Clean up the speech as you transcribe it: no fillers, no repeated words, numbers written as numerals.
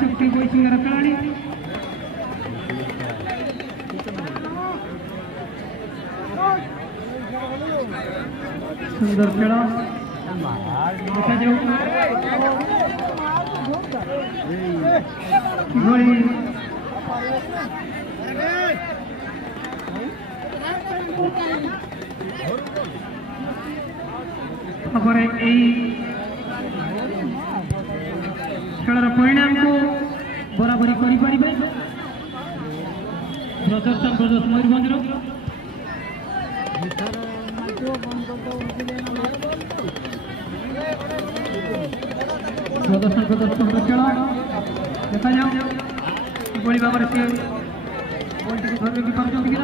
आदिशक्ती बोईसिंगर खेळाडी सुंदर खेळ गोळी तापर खेलर परिणाम को बराबरी करें प्रदर्शन प्रदेश मयूरभंज प्रदर्शन प्रदर्शन खेल देखा जाओ किभली भाव से बॉल टी धरकी पार्टी कि